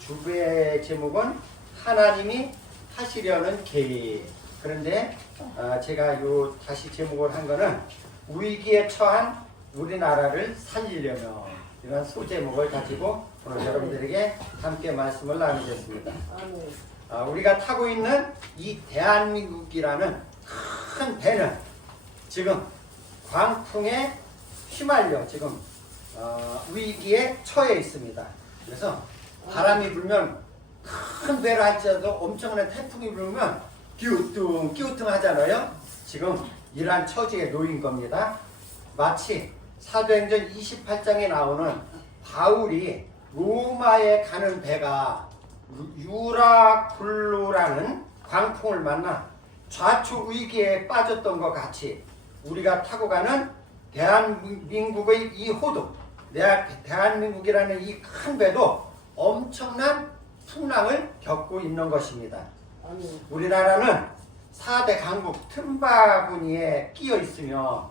주부의 제목은 하나님이 하시려는 계획. 그런데 제가 다시 제목을 한 거는 위기에 처한 우리나라를 살리려면, 이런 소제목을 가지고 오늘 여러분들에게 함께 말씀을 나누겠습니다. 우리가 타고 있는 이 대한민국이라는 큰 배는 지금 광풍에 휘말려 지금 위기에 처해 있습니다. 그래서 바람이 불면, 큰 배를 할지라도 엄청난 태풍이 불면 기우뚱 하잖아요. 지금 이러한 처지에 놓인 겁니다. 마치 사도행전 28장에 나오는 바울이 로마에 가는 배가 유라굴로라는 광풍을 만나 좌초 위기에 빠졌던 것 같이, 우리가 타고 가는 대한민국의 이 호도, 대한민국이라는 이 큰 배도 엄청난 풍랑을 겪고 있는 것입니다. 우리나라는 4대 강국 틈바구니에 끼어 있으며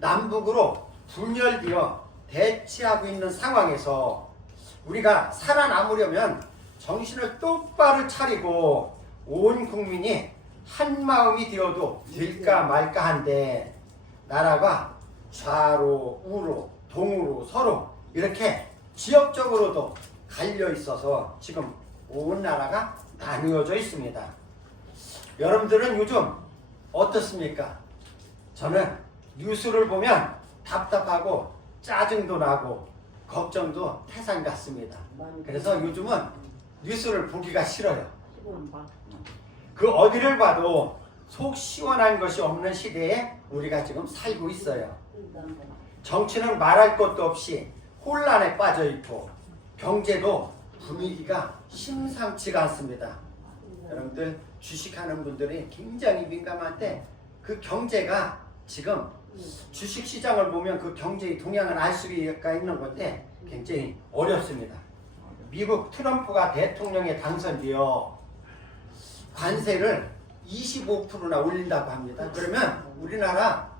남북으로 분열되어 대치하고 있는 상황에서 우리가 살아남으려면 정신을 똑바로 차리고 온 국민이 한 마음이 되어도 될까 말까 한데, 나라가 좌로 우로 동으로 서로 이렇게 지역적으로도 갈려 있어서 지금 온 나라가 나누어져 있습니다. 여러분들은 요즘 어떻습니까? 저는 뉴스를 보면 답답하고 짜증도 나고 걱정도 태산 같습니다. 그래서 요즘은 뉴스를 보기가 싫어요. 그 어디를 봐도 속 시원한 것이 없는 시대에 우리가 지금 살고 있어요. 정치는 말할 것도 없이 혼란에 빠져 있고, 경제도 분위기가 심상치가 않습니다. 여러분들 주식하는 분들이 굉장히 민감한데, 그 경제가 지금 주식시장을 보면 그 경제의 동향을 알 수가 있는 건데 굉장히 어렵습니다. 미국 트럼프가 대통령에 당선되어 관세를 25%나 올린다고 합니다. 그러면 우리나라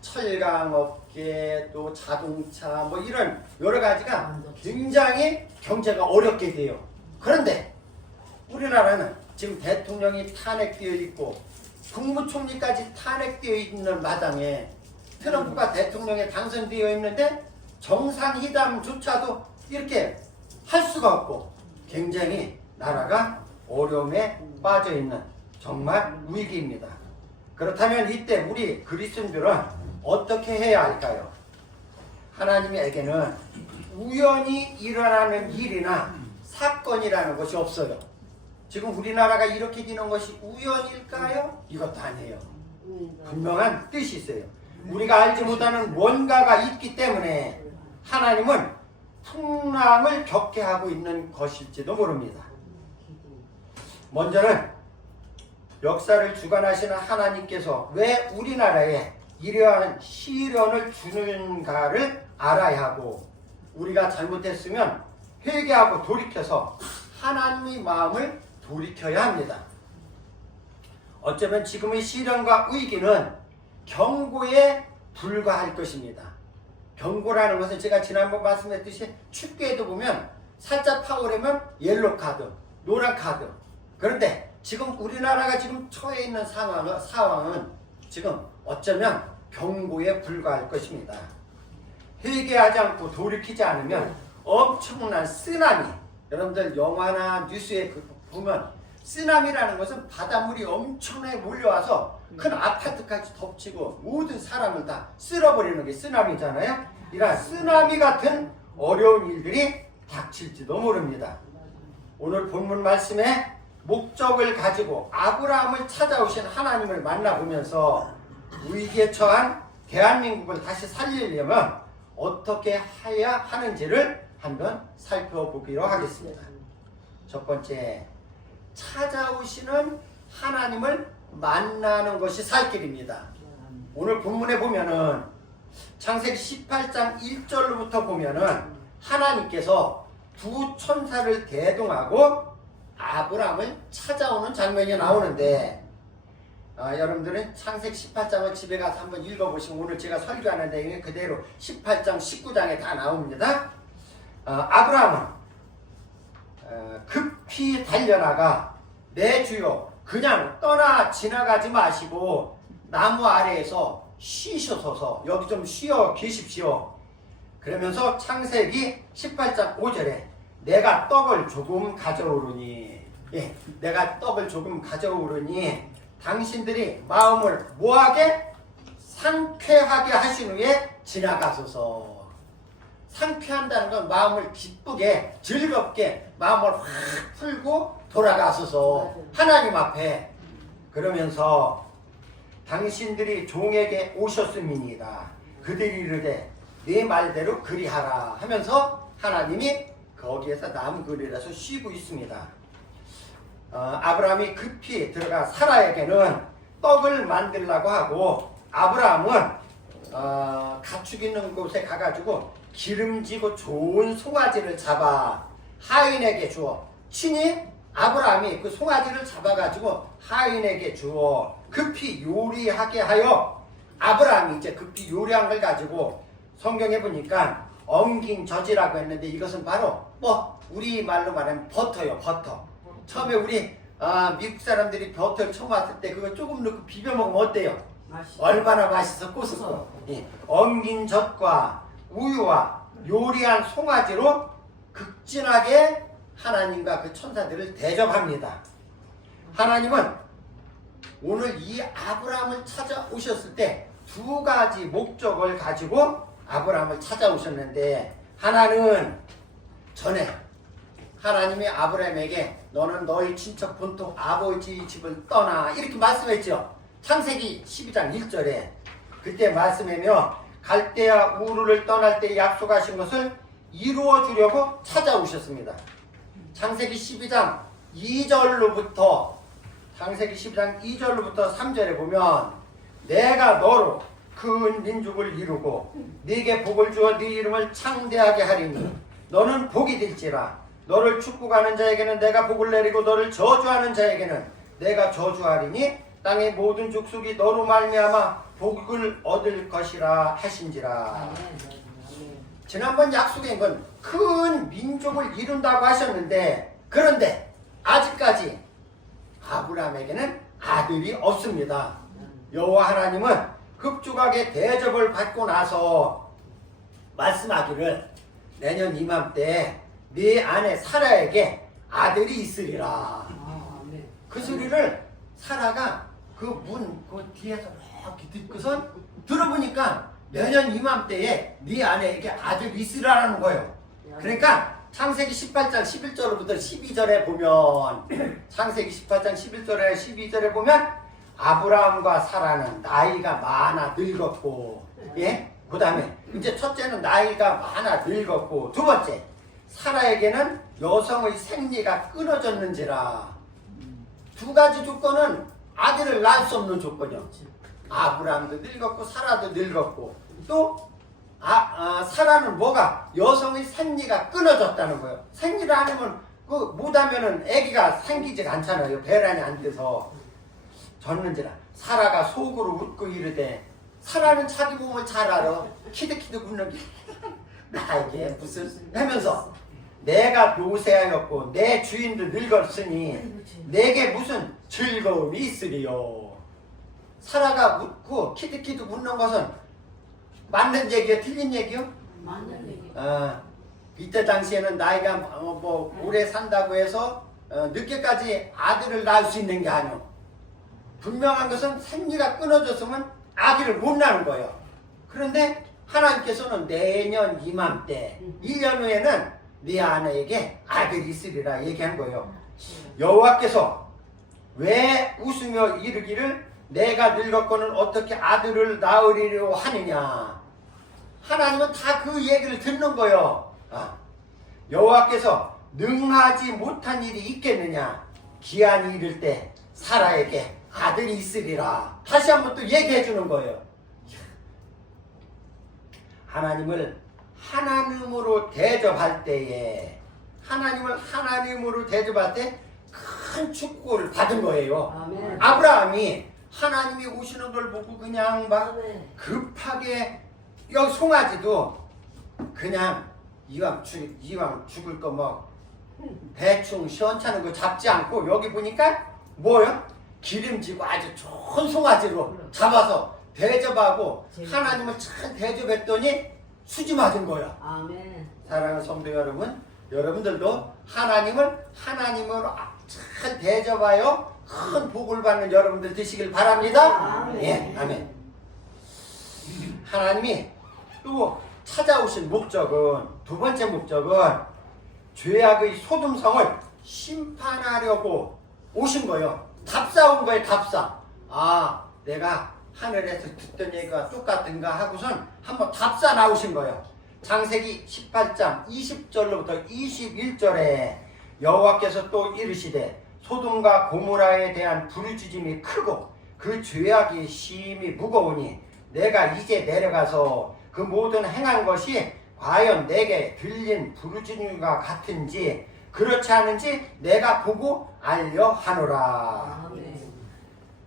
철강업계, 또 자동차, 뭐 이런 여러 가지가 굉장히 경제가 어렵게 돼요. 그런데 우리나라는 지금 대통령이 탄핵되어 있고 국무총리까지 탄핵되어 있는 마당에 트럼프가 대통령에 당선되어 있는데 정상회담조차도 이렇게 할 수가 없고, 굉장히 나라가 어려움에 빠져 있는 정말 위기입니다. 그렇다면 이때 우리 그리스도인들은 어떻게 해야 할까요? 하나님에게는 우연히 일어나는 일이나 사건이라는 것이 없어요. 지금 우리나라가 이렇게 되는 것이 우연일까요? 이것도 아니에요. 분명한 뜻이 있어요. 우리가 알지 못하는 뭔가가 있기 때문에 하나님은 풍랑을 겪게 하고 있는 것일지도 모릅니다. 먼저는 역사를 주관하시는 하나님께서 왜 우리나라에 이러한 시련을 주는가를 알아야 하고, 우리가 잘못했으면 회개하고 돌이켜서 하나님의 마음을 돌이켜야 합니다. 어쩌면 지금의 시련과 위기는 경고에 불과할 것입니다. 경고라는 것은 제가 지난번 말씀했듯이 축구에도 보면 살짝 파울하면 옐로 카드, 노란 카드. 그런데 지금 우리나라가 지금 처해 있는 상황은 지금 어쩌면 경고에 불과할 것입니다. 회개하지 않고 돌이키지 않으면 엄청난 쓰나미, 여러분들 영화나 뉴스에 보면 쓰나미라는 것은 바닷물이 엄청나게 몰려와서 큰 아파트까지 덮치고 모든 사람을 다 쓸어버리는 게 쓰나미잖아요. 이런 쓰나미 같은 어려운 일들이 닥칠지도 모릅니다. 오늘 본문 말씀에 목적을 가지고 아브라함을 찾아오신 하나님을 만나보면서 위기에 처한 대한민국을 다시 살리려면 어떻게 해야 하는지를 한번 살펴보기로 하겠습니다. 첫 번째, 찾아오시는 하나님을 만나는 것이 살 길입니다. 오늘 본문에 보면은 창세기 18장 1절로부터 보면은 하나님께서 두 천사를 대동하고 아브라함을 찾아오는 장면이 나오는데, 여러분들은 창세기 18장을 집에 가서 한번 읽어보시면, 오늘 제가 설교하는 내용이 그대로 18장 19장에 다 나옵니다. 아브라함은 급히 달려나가 내 주여 그냥 떠나 지나가지 마시고 나무 아래에서 쉬셔서서 여기 좀 쉬어 계십시오. 그러면서 창세기 18장 5절에 내가 떡을 조금 가져오르니 내가 떡을 조금 가져오르니 당신들이 마음을 뭐하게? 상쾌하게 하신 후에 지나가소서. 상쾌한다는 건 마음을 기쁘게 즐겁게 마음을 확 풀고 돌아가소서 하나님 앞에. 그러면서 당신들이 종에게 오셨음이니이다. 그들이 이르되 네 말대로 그리하라 하면서 하나님이 거기에서 나무 그늘에서 쉬고 있습니다. 아브라함이 급히 들어가 사라에게는 떡을 만들라고 하고 아브라함은 가축 있는 곳에 가가지고 기름지고 좋은 송아지를 잡아 하인에게 주어 친히 아브라함이 그 송아지를 잡아가지고 하인에게 주어 급히 요리하게 하여 아브라함이 이제 급히 요리한 걸 가지고 성경에 보니까 엉긴 젖이라고 했는데 이것은 바로 뭐 우리 말로 말하면 버터요. 버터. 처음에 우리 미국 사람들이 버터를 처음 왔을 때 그거 조금 넣고 비벼 먹으면 어때요? 얼마나 맛있어 꼬숩고. 엉긴 젖과 우유와 요리한 송아지로 극진하게 하나님과 그 천사들을 대접합니다. 하나님은 오늘 이 아브라함을 찾아오셨을 때 두 가지 목적을 가지고 아브라함을 찾아오셨는데, 하나는 전에 하나님이 아브라함에게 너는 너희 친척 본토 아버지 집을 떠나 이렇게 말씀했죠. 창세기 12장 1절에 그때 말씀하며 갈대아 우르를 떠날 때 약속하신 것을 이루어 주려고 찾아오셨습니다. 창세기 12장 2절로부터 3절에 보면 내가 너로 큰 민족을 이루고 네게 복을 주어 네 이름을 창대하게 하리니 너는 복이 될지라. 너를 축복하는 자에게는 내가 복을 내리고 너를 저주하는 자에게는 내가 저주하리니 땅의 모든 족속이 너로 말미암아 복을 얻을 것이라 하신지라. 지난번 약속인 건 큰 민족을 이룬다고 하셨는데, 그런데 아직까지 아브라함에게는 아들이 없습니다. 여호와 하나님은 급족하게 대접을 받고 나서 말씀하기를 내년 이맘때 네 아내 사라에게 아들이 있으리라. 그 소리를 사라가 그 뒤에서 이렇게 듣고선 들어보니까 내년 이맘때에 네 아내에게 아들이 있으라는 거예요. 그러니까 창세기 18장 11절부터 12절에 보면 창세기 18장 11절에 12절에 보면 아브라함과 사라는 나이가 많아 늙었고, 그 다음에 이제 첫째는 나이가 많아 늙었고, 두 번째 사라에게는 여성의 생리가 끊어졌는지라. 두 가지 조건은 아들을 낳을 수 없는 조건이요. 아브라함도 늙었고 사라도 늙었고, 또 사라는 뭐가? 여성의 생리가 끊어졌다는 거예요. 생리를 안 하면 못하면은 아기가 생기지가 않잖아요. 배란이 안 돼서. 졌는지라. 사라가 속으로 웃고 이르되, 사라는 자기 몸을 잘 알아. 키득키득 웃는 게 나에게 무슨 하면서 내가 노쇠하였고 내 주인도 늙었으니 내게 무슨 즐거움이 있으리요. 사라가 웃고 키득키득 웃는 것은 맞는 얘기요? 틀린 얘기요? 맞는 얘기. 이때 당시에는 나이가 오래 산다고 해서 늦게까지 아들을 낳을 수 있는 게 아니오. 분명한 것은 생리가 끊어졌으면 아기를 못 낳는 거예요. 그런데 하나님께서는 내년 이맘때 1년 후에는 네 아내에게 아들이 있으리라 얘기한 거예요. 여호와께서 왜 웃으며 이르기를 내가 늙었거늘 어떻게 아들을 낳으리려 하느냐. 하나님은 다 그 얘기를 듣는 거예요. 여호와께서 능하지 못한 일이 있겠느냐. 기한이 이를 때 사라에게 아들이 있으리라. 다시 한번 또 얘기해 주는 거예요. 하나님을 하나님으로 대접할 때에, 하나님을 하나님으로 대접할 때 큰 축복을 받은 거예요. 아멘. 아브라함이 하나님이 오시는 걸 보고 그냥 막 급하게, 여기 송아지도 그냥 이왕 죽을 거 뭐 대충 시원찮은 거 잡지 않고 여기 보니까 뭐요? 기름지고 아주 좋은 송아지로 잡아서 대접하고 하나님을 참 대접했더니 수지 맞은 거야. 아멘. 사랑하는 성도 여러분, 여러분들도 하나님으로 잘 대접하여 큰 복을 받는 여러분들 되시길 바랍니다. 아멘. 예, 아멘. 하나님이 또 찾아오신 목적은, 두 번째 목적은 죄악의 소돔성을 심판하려고 오신 거예요. 답사 온 거예요, 답사. 아, 내가 하늘에서 듣던 얘기가 똑같은가 하고선 한번 답사 나오신 거예요. 창세기 18장 20절로부터 21절에 여호와께서 또 이르시되 소돔과 고모라에 대한 부르짖음이 크고 그 죄악이 심히 무거우니 내가 이제 내려가서 그 모든 행한 것이 과연 내게 들린 부르짖음과 같은지 그렇지 않은지 내가 보고 알려 하노라. 아멘.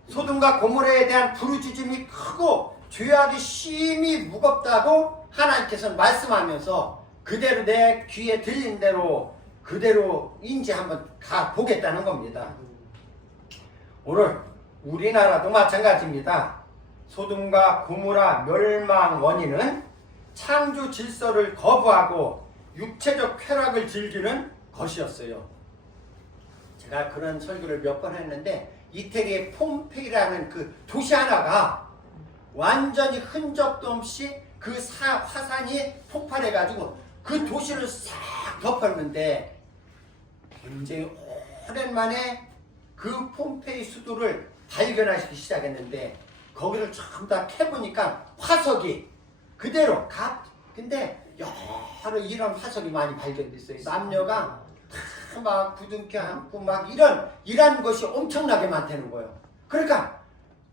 소돔과 고모라에 대한 부르짖음이 크고 죄악이 심히 무겁다고 하나님께서는 말씀하면서 그대로 내 귀에 들린 대로 그대로인지 한번 가보겠다는 겁니다. 오늘 우리나라도 마찬가지입니다. 소돔과 고모라 멸망 원인은 창조 질서를 거부하고 육체적 쾌락을 즐기는 것이었어요. 제가 그런 설교를 몇 번 했는데 이태리의 폼페이라는 그 도시 하나가 완전히 흔적도 없이 그 화산이 폭발해가지고 그 도시를 싹 덮었는데 굉장히 오랜만에 그 폼페이 수도를 발견하기 시작했는데 거기를 전부 다 캐보니까 화석이 그대로 근데 여러 이런 화석이 많이 발견됐어요. 남녀가 막 부둥켜 안고 막 이런 것이 엄청나게 많다는 거예요. 그러니까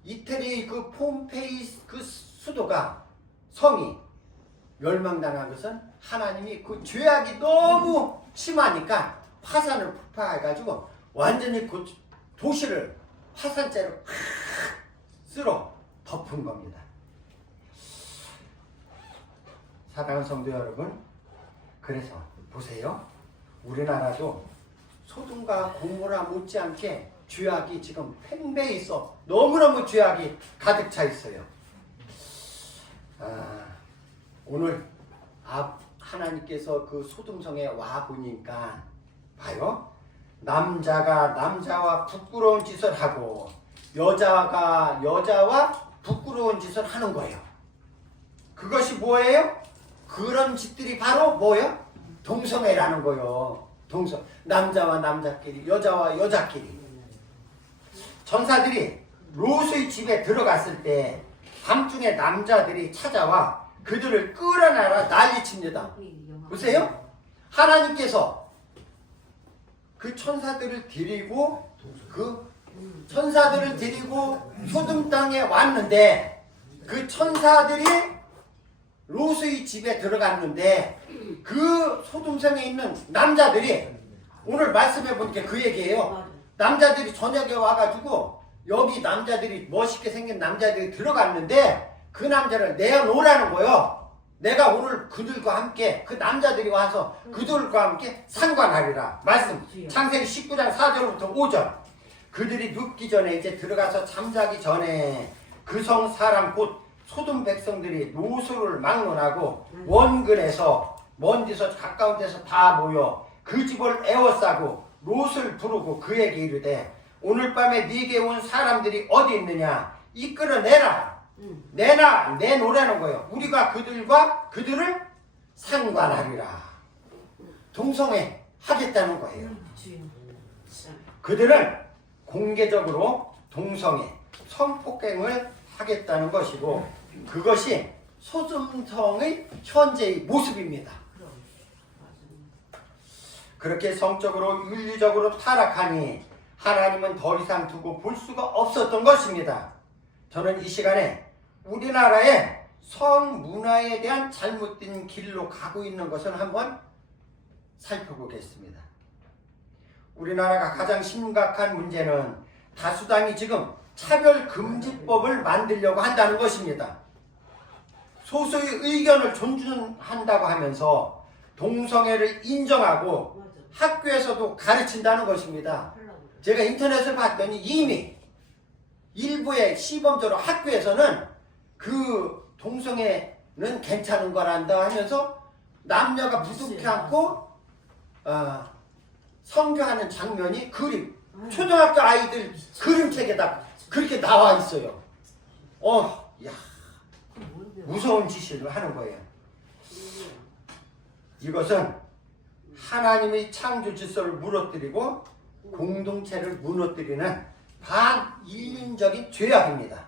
이태리 그 폼페이 그 수도가 성이 멸망당한 것은 하나님이 그 죄악이 너무 심하니까 화산을 폭파해가지고 완전히 그 도시를 화산재로 확 쓸어 덮은 겁니다. 사랑하는 성도 여러분, 그래서 보세요. 우리나라도 소돔과 고모라 못지않게 죄악이 지금 팽배해 있어. 너무너무 죄악이 가득 차 있어요. 오늘 하나님께서 그 소돔성에 와 보니까 봐요. 남자가 남자와 부끄러운 짓을 하고 여자가 여자와 부끄러운 짓을 하는 거예요. 그것이 뭐예요? 그런 짓들이 바로 뭐예요? 동성애라는 거예요. 남자와 남자끼리, 여자와 여자끼리. 전사들이 롯의 집에 들어갔을 때 밤중에 남자들이 찾아와 그들을 끌어내라 난리칩니다. 보세요. 하나님께서 그 천사들을 데리고 소돔 땅에 왔는데 그 천사들이 롯의 집에 들어갔는데 그 소돔성에 있는 남자들이 오늘 말씀해 보니까 그 얘기예요. 남자들이 저녁에 와가지고 여기 남자들이 멋있게 생긴 남자들이 들어갔는데 그 남자를 내어놓으라는 거예요. 내가 오늘 그들과 함께 그 남자들이 와서 그들과 함께 상관하리라. 말씀 창세기 19장 4절부터 5절. 그들이 눕기 전에 이제 들어가서 잠자기 전에 그 성 사람 곧 소돔 백성들이 노소를 막론하고 원근에서 먼 데서 가까운 데서 다 모여 그 집을 에워싸고 롯을 부르고 그에게 이르되 오늘 밤에 네게 온 사람들이 어디 있느냐 이끌어내라. 내놓으라는 거예요. 우리가 그들을 상관하리라. 동성애 하겠다는 거예요. 그들은 공개적으로 동성애, 성폭행을 하겠다는 것이고 그것이 소돔성의 현재의 모습입니다. 그렇게 성적으로 윤리적으로 타락하니 하나님은 더 이상 두고 볼 수가 없었던 것입니다. 저는 이 시간에 우리나라의 성문화에 대한 잘못된 길로 가고 있는 것을 한번 살펴보겠습니다. 우리나라가 가장 심각한 문제는 다수당이 지금 차별금지법을 만들려고 한다는 것입니다. 소수의 의견을 존중한다고 하면서 동성애를 인정하고 학교에서도 가르친다는 것입니다. 제가 인터넷을 봤더니 이미 일부의 시범적으로 학교에서는 그 동성애는 괜찮은 거란다 하면서 남녀가 부둥켜 안고 성교하는 장면이 초등학교 아이들 그림책에다 그렇게 나와 있어요. 야, 무서운 짓을 하는 거예요. 이것은 하나님의 창조 질서를 무너뜨리고 공동체를 무너뜨리는 반인륜적인 죄악입니다.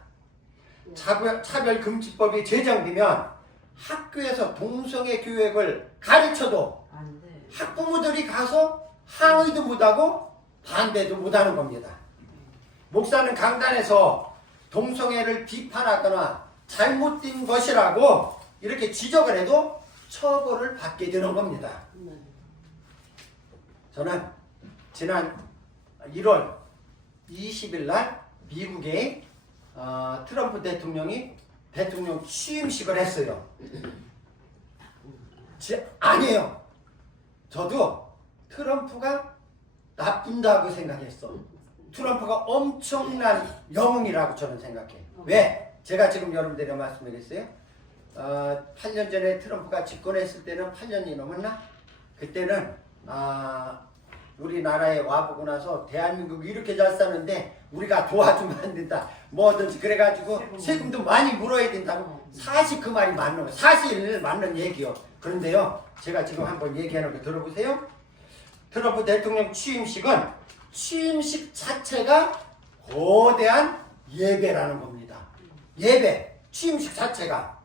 차별금지법이 제정되면 학교에서 동성애 교육을 가르쳐도 학부모들이 가서 항의도 못하고 반대도 못하는 겁니다. 목사는 강단에서 동성애를 비판하거나 잘못된 것이라고 이렇게 지적을 해도 처벌을 받게 되는 겁니다. 저는 지난 1월 20일 날 미국의 트럼프 대통령이 대통령 취임식을 했어요. 아니에요. 저도 트럼프가 나쁜다고 생각했어. 트럼프가 엄청난 영웅이라고 저는 생각해요. 왜? 제가 지금 여러분들에게 말씀드렸어요. 8년 전에 트럼프가 집권했을 때는 8년이 넘었나? 그때는 우리나라에 와보고 나서 대한민국이 이렇게 잘 사는데 우리가 도와주면 안 된다. 뭐든지 그래가지고 세금도 많이 물어야 된다고. 사실 그 말이 맞는 거예요. 사실 맞는 얘기요. 그런데요, 제가 지금 한번 얘기하는 거 들어보세요. 트럼프 대통령 취임식은 취임식 자체가 거대한 예배라는 겁니다. 예배, 취임식 자체가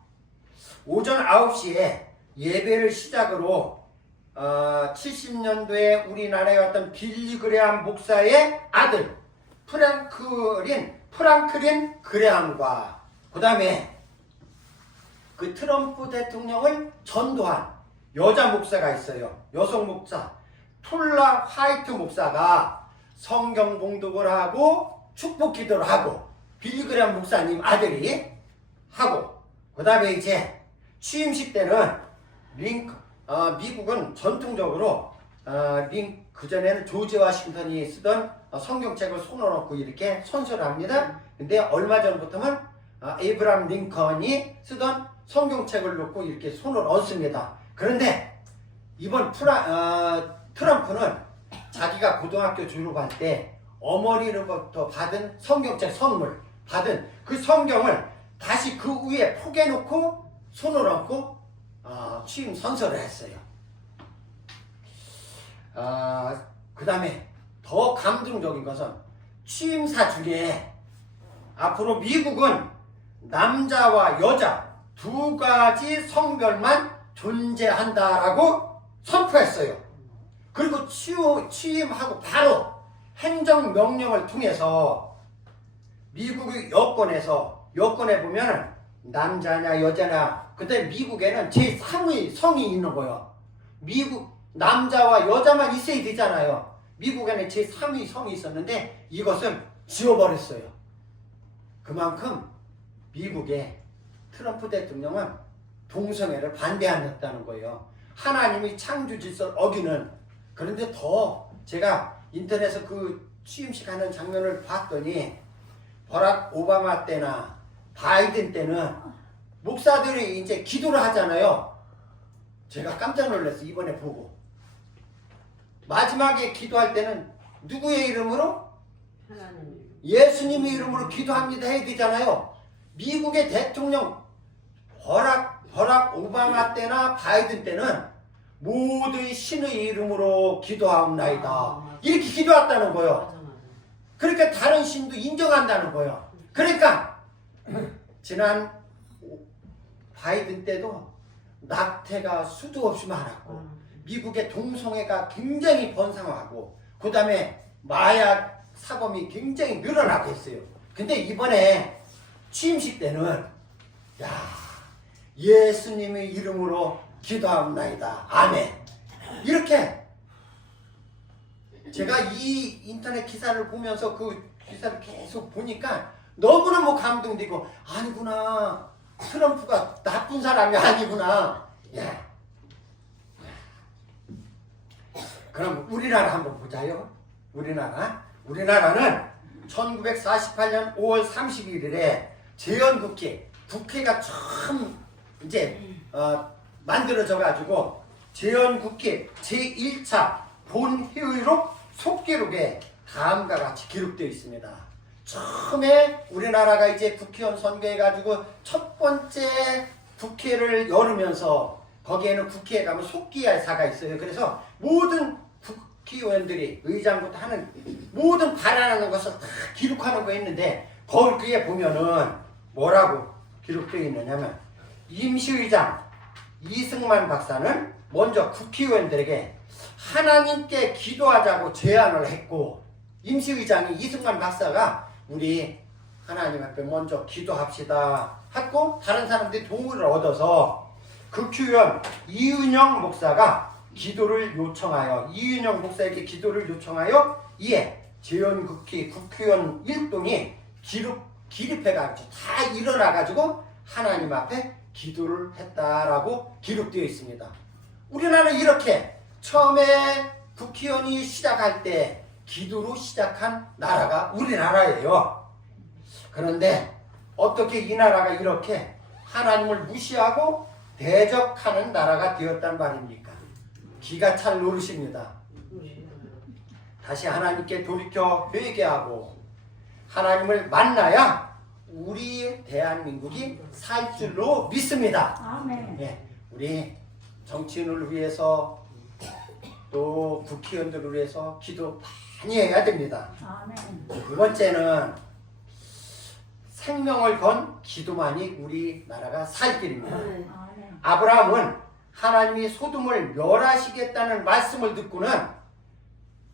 오전 9시에 예배를 시작으로 70년도에 우리나라에 왔던 빌리 그레함 목사의 아들 프랑클린 그레함과 그 다음에 그 트럼프 대통령을 전도한 여자 목사가 있어요. 여성 목사 툴라 화이트 목사가 성경 봉독을 하고 축복 기도를 하고 빌리 그레함 목사님 아들이 하고 그 다음에 이제 취임식 때는 미국은 전통적으로 그전에는 조지 워싱턴이 쓰던 성경책을 손을 얹고 이렇게 선서를 합니다. 근데 얼마 전부터는 에이브람 링컨이 쓰던 성경책을 놓고 이렇게 손을 얹습니다. 그런데 이번 트럼프는 자기가 고등학교 졸업할 때 어머니로부터 받은 성경책 선물 받은 그 성경을 다시 그 위에 포개놓고 손을 얹고 취임 선서를 했어요. 그 다음에 더 감동적인 것은 취임사 중에 앞으로 미국은 남자와 여자 두 가지 성별만 존재한다라고 선포했어요. 그리고 취임하고 바로 행정명령을 통해서 미국의 여권에 보면 남자냐 여자냐 그때 미국에는 제3의 성이 있는 거예요. 미국 남자와 여자만 있어야 되잖아요. 미국에는 제3의 성이 있었는데 이것을 지워버렸어요. 그만큼 미국의 트럼프 대통령은 동성애를 반대한다는 거예요. 하나님이 창조 질서를 어기는. 그런데 더 제가 인터넷에서 그 취임식 하는 장면을 봤더니 버락 오바마 때나 바이든 때는 목사들이 이제 기도를 하잖아요. 제가 깜짝 놀랐어요. 이번에 보고. 마지막에 기도할 때는 누구의 이름으로? 예수님의 이름으로 기도합니다 해야 되잖아요. 미국의 대통령 버락 오바마 때나 바이든 때는 모두의 신의 이름으로 기도하옵나이다. 이렇게 기도했다는 거예요. 그러니까 다른 신도 인정한다는 거예요. 그러니까 지난 바이든 때도 낙태가 수도 없이 많았고 미국의 동성애가 굉장히 번성하고 그 다음에 마약 사범이 굉장히 늘어나고 있어요. 근데 이번에 취임식 때는 예수님의 이름으로 기도하옵나이다. 아멘. 이렇게 제가 이 인터넷 기사를 보면서 그 기사를 계속 보니까 너무너무 감동되고 아니구나. 트럼프가 나쁜 사람이 아니구나. 그럼 우리나라 한번 보자요. 우리나라는 1948년 5월 31일에 재헌국회, 국회가 처음 이제 만들어져 가지고 재헌국회 제1차 본회의록 속기록에 다음과 같이 기록되어 있습니다. 처음에 우리나라가 이제 국회의원 선거해가지고 첫 번째 국회를 열으면서 거기에는 국회에 가면 속기사가 있어요. 그래서 모든 국회의원들이 의장부터 하는 모든 발언하는 것을 다 기록하는 거 있는데 거기에 보면은 뭐라고 기록되어 있느냐면 임시의장 이승만 박사는 먼저 국회의원들에게 하나님께 기도하자고 제안을 했고 임시의장이 이승만 박사가 우리 하나님 앞에 먼저 기도합시다 하고 다른 사람들이 동의를 얻어서 국회의원 이은영 목사가 기도를 요청하여 이은영 목사에게 기도를 요청하여 이에 재헌국회 국회의원 일동이 기립해가지고 다 일어나가지고 하나님 앞에 기도를 했다라고 기록되어 있습니다. 우리나라는 이렇게 처음에 국회의원이 시작할 때 기도로 시작한 나라가 우리나라예요. 그런데 어떻게 이 나라가 이렇게 하나님을 무시하고 대적하는 나라가 되었단 말입니까? 기가 찰 노릇입니다. 다시 하나님께 돌이켜 회개하고 하나님을 만나야 우리 대한민국이 살 줄로 믿습니다. 아멘. 예, 우리 정치인을 위해서 또 국회의원들을 위해서 기도 많이 해야 됩니다. 아멘. 두 번째는 생명을 건 기도만이 우리나라가 살 길입니다. 아멘. 아브라함은 하나님이 소돔을 멸하시겠다는 말씀을 듣고는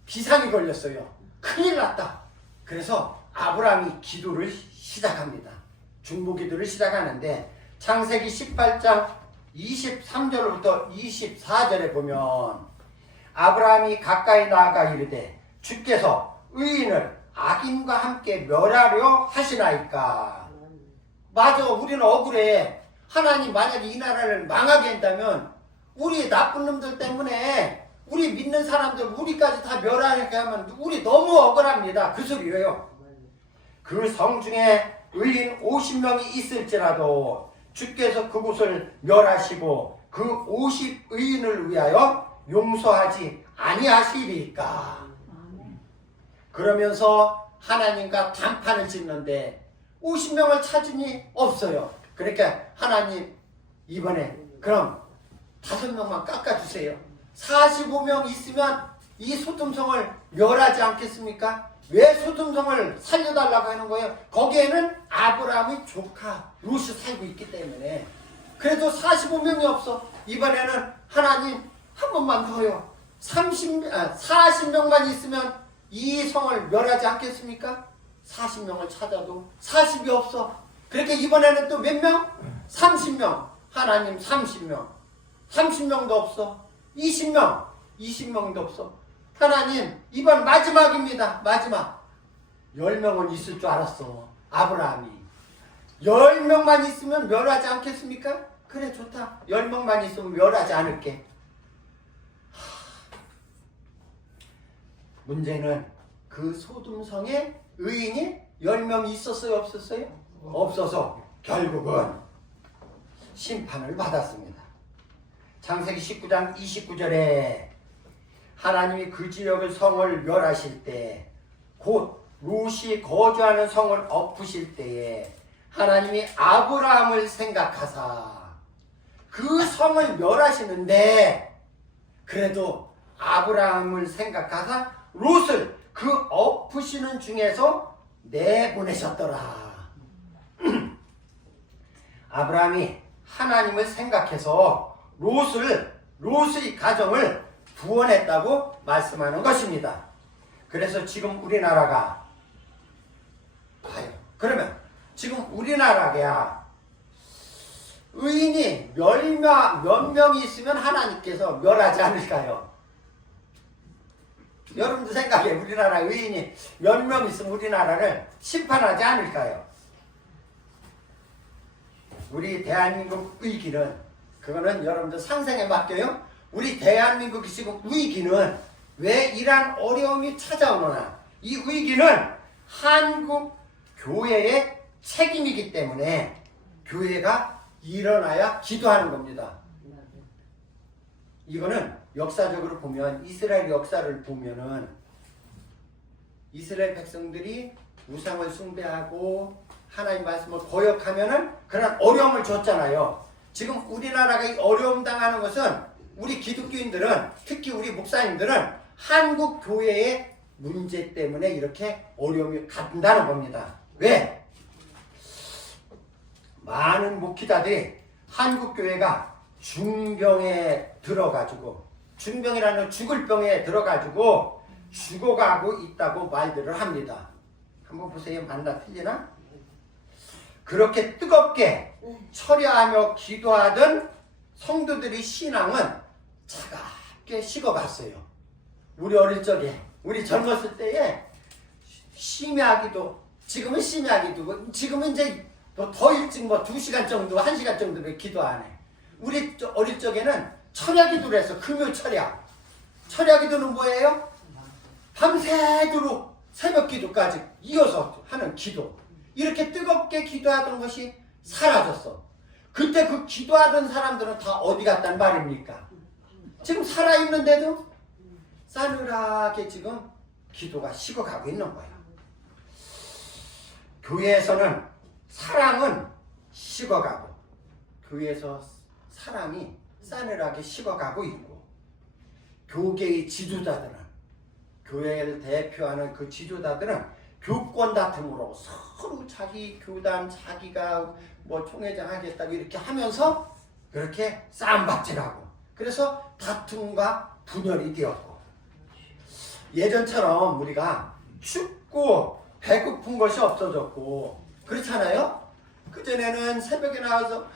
비상이 걸렸어요. 큰일 났다. 그래서 아브라함이 기도를 시작합니다. 중보기도를 시작하는데 창세기 18장 23절부터 24절에 보면 아브라함이 가까이 나아가 이르되 주께서 의인을 악인과 함께 멸하려 하시나이까. 맞아, 우리는 억울해. 하나님 만약에 이 나라를 망하게 한다면 우리 나쁜 놈들 때문에 우리 믿는 사람들 우리까지 다 멸하게 하면 우리 너무 억울합니다. 그 소리예요. 그 성 중에 의인 50명이 있을지라도 주께서 그곳을 멸하시고 그 50의인을 위하여 용서하지 아니하시리까. 그러면서 하나님과 단판을 짓는데 50명을 찾으니 없어요. 그러니까 하나님 이번에 그럼 5명만 깎아주세요. 45명 있으면 이 소돔성을 멸하지 않겠습니까? 왜 소돔성을 살려달라고 하는 거예요? 거기에는 아브라함의 조카 롯이 살고 있기 때문에. 그래도 45명이 없어. 이번에는 하나님 한 번만 더요. 40명만 있으면 이 성을 멸하지 않겠습니까? 40명을 찾아도 40이 없어. 그렇게 이번에는 또 몇 명? 30명. 하나님 30명. 30명도 없어. 20명. 20명도 없어. 하나님 이번 마지막입니다. 마지막. 10명은 있을 줄 알았어. 아브라함이. 10명만 있으면 멸하지 않겠습니까? 그래 좋다. 10명만 있으면 멸하지 않을게. 문제는 그 소돔성에 의인이 10명이 있었어요? 없었어요? 없어서 결국은 심판을 받았습니다. 창세기 19장 29절에 하나님이 그 지역의 성을 멸하실 때 곧 롯이 거주하는 성을 엎으실 때에 하나님이 아브라함을 생각하사 그 성을 멸하시는데 그래도 아브라함을 생각하사 롯을 그 엎으시는 중에서 내보내셨더라. 아브라함이 하나님을 생각해서 롯의 가정을 구원했다고 말씀하는 것입니다. 그래서 지금 우리나라가 봐요. 그러면 지금 우리나라가 의인이 몇 명이 있으면 하나님께서 멸하지 않을까요? 여러분도 생각해. 우리나라 의인이 몇 명 있으면 우리나라를 심판하지 않을까요? 우리 대한민국 위기는 그거는 여러분들 상상에 맡겨요. 우리 대한민국이 지금 위기는 왜 이러한 어려움이 찾아오느냐? 이 위기는 한국 교회의 책임이기 때문에 교회가 일어나야 기도하는 겁니다. 이거는 역사적으로 보면 이스라엘 역사를 보면은 이스라엘 백성들이 우상을 숭배하고 하나님 말씀을 거역하면은 그런 어려움을 줬잖아요. 지금 우리나라가 이 어려움 당하는 것은 우리 기독교인들은 특히 우리 목사님들은 한국 교회의 문제 때문에 이렇게 어려움이 간다는 겁니다. 왜? 많은 목회자들이 한국 교회가 중병에 들어가지고 중병이라는 죽을 병에 들어가지고 죽어가고 있다고 말들을 합니다. 한번 보세요. 맞나 틀리나? 그렇게 뜨겁게 철야하며 기도하던 성도들의 신앙은 차갑게 식어갔어요. 우리 어릴 적에, 우리 젊었을 때에 심야기도, 지금은 심야기도, 지금은 이제 더 일찍 2시간 정도, 1시간 정도를 기도하네. 우리 어릴 적에는 철야기도를 해서 금요 철야. 철야기도는 뭐예요? 밤새도록 새벽 기도까지 이어서 하는 기도. 이렇게 뜨겁게 기도하던 것이 사라졌어. 그때 그 기도하던 사람들은 다 어디 갔단 말입니까? 지금 살아있는데도 싸늘하게 지금 기도가 식어가고 있는 거야. 교회에서는 사랑은 식어가고 교회에서 사랑이 싸늘하게 식어가고 있고 교계의 지도자들은 교회를 대표하는 그 지도자들은 교권 다툼으로 서로 자기 교단 자기가 총회장 하겠다고 이렇게 하면서 그렇게 싸움박질하고 그래서 다툼과 분열이 되었고 예전처럼 우리가 춥고 배고픈 것이 없어졌고 그렇잖아요? 그전에는 새벽에 나와서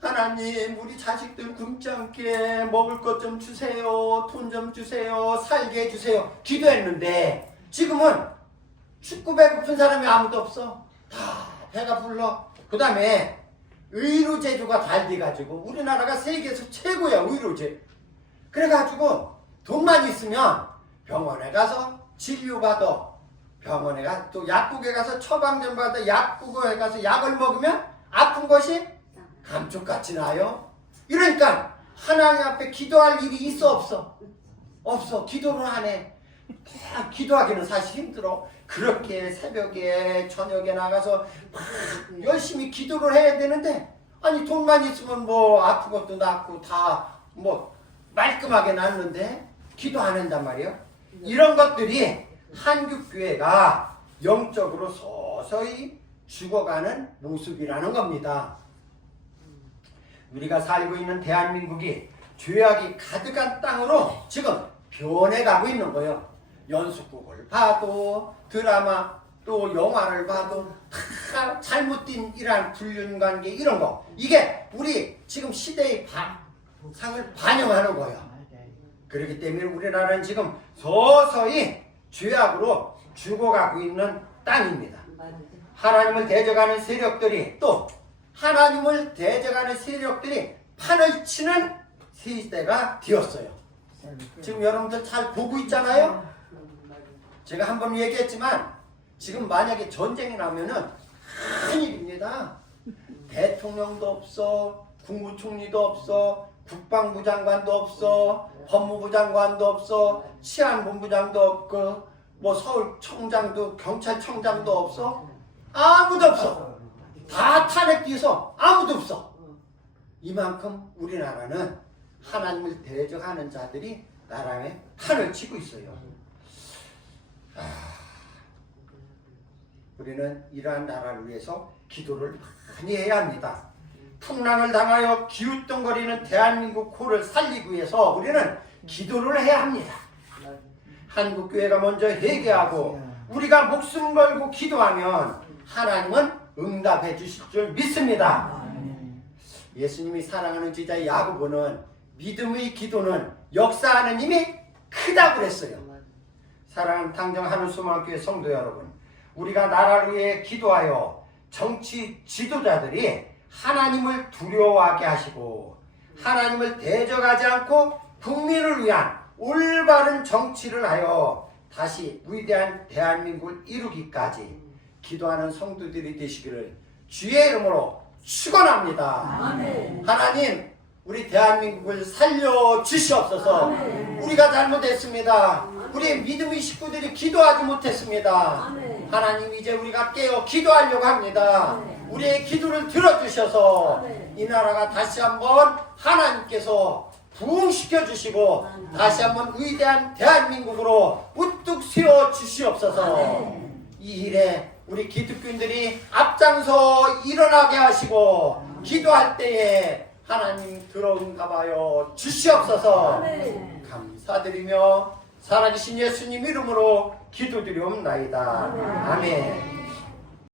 하나님 우리 자식들 굶지 않게 먹을 것 좀 주세요. 돈 좀 주세요. 살게 해주세요. 기도했는데 지금은 춥고 배고픈 사람이 아무도 없어. 다 배가 불러. 그 다음에 의료제도가 잘 돼가지고 우리나라가 세계에서 최고야 의료제. 그래가지고 돈만 있으면 병원에 가서 진료받아. 병원에 가서 또 약국에 가서 처방전 받아 약국에 가서 약을 먹으면 아픈 것이 감쪽같이 나요. 이러니까 하나님 앞에 기도할 일이 있어 없어? 없어. 기도를 안 해. 기도하기는 사실 힘들어. 그렇게 새벽에 저녁에 나가서 막 열심히 기도를 해야 되는데 아니 돈만 있으면 아픈 것도 낫고 다 말끔하게 낫는데 기도 안 한단 말이에요. 이런 것들이 한국교회가 영적으로 서서히 죽어가는 모습이라는 겁니다. 우리가 살고 있는 대한민국이 죄악이 가득한 땅으로 지금 변해가고 있는 거예요. 연속곡을 봐도 드라마 또 영화를 봐도 다 잘못된 이러한 불륜관계 이런 거 이게 우리 지금 시대의 상을 반영하는 거예요. 그렇기 때문에 우리나라는 지금 서서히 죄악으로 죽어가고 있는 땅입니다. 하나님을 대적하는 세력들이 또 하나님을 대적하는 세력들이 판을 치는 시대가 되었어요. 지금 여러분들 잘 보고 있잖아요. 제가 한번 얘기했지만 지금 만약에 전쟁이 나면은 큰일입니다. 대통령도 없어, 국무총리도 없어, 국방부 장관도 없어, 법무부 장관도 없어, 치안본부장도 없고, 서울청장도 경찰청장도 없어. 아무도 없어. 다 탄핵돼서 아무도 없어. 이만큼 우리나라는 하나님을 대적하는 자들이 나라에 판을 치고 있어요. 우리는 이러한 나라를 위해서 기도를 많이 해야 합니다. 풍랑을 당하여 기웃덩거리는 대한민국 코를 살리기 위해서 우리는 기도를 해야 합니다. 한국교회가 먼저 회개하고 우리가 목숨 걸고 기도하면 하나님은 응답해 주실 줄 믿습니다. 예수님이 사랑하는 제자 야고보는 믿음의 기도는 역사하는 힘이 크다고 그랬어요. 사랑하는 당정 한우수만교회 성도 여러분, 우리가 나라를 위해 기도하여 정치 지도자들이 하나님을 두려워하게 하시고 하나님을 대적하지 않고 국민을 위한 올바른 정치를 하여 다시 위대한 대한민국을 이루기까지 기도하는 성도들이 되시기를 주의 이름으로 축원합니다. 아멘. 하나님, 우리 대한민국을 살려 주시옵소서. 아멘. 우리가 잘못했습니다. 우리 믿음의 식구들이 기도하지 못했습니다. 아멘. 하나님, 이제 우리가 깨어 기도하려고 합니다. 아멘. 우리의 기도를 들어주셔서 아멘. 이 나라가 다시 한번 하나님께서 부흥시켜 주시고 다시 한번 위대한 대한민국으로 우뚝 세워 주시옵소서. 아멘. 이 일에 우리 기독교인들이 앞장서 일어나게 하시고 기도할 때에 하나님 들어온가 봐요 주시옵소서. 아멘. 감사드리며 살아계신 예수님 이름으로 기도드리옵나이다. 아멘. 아멘.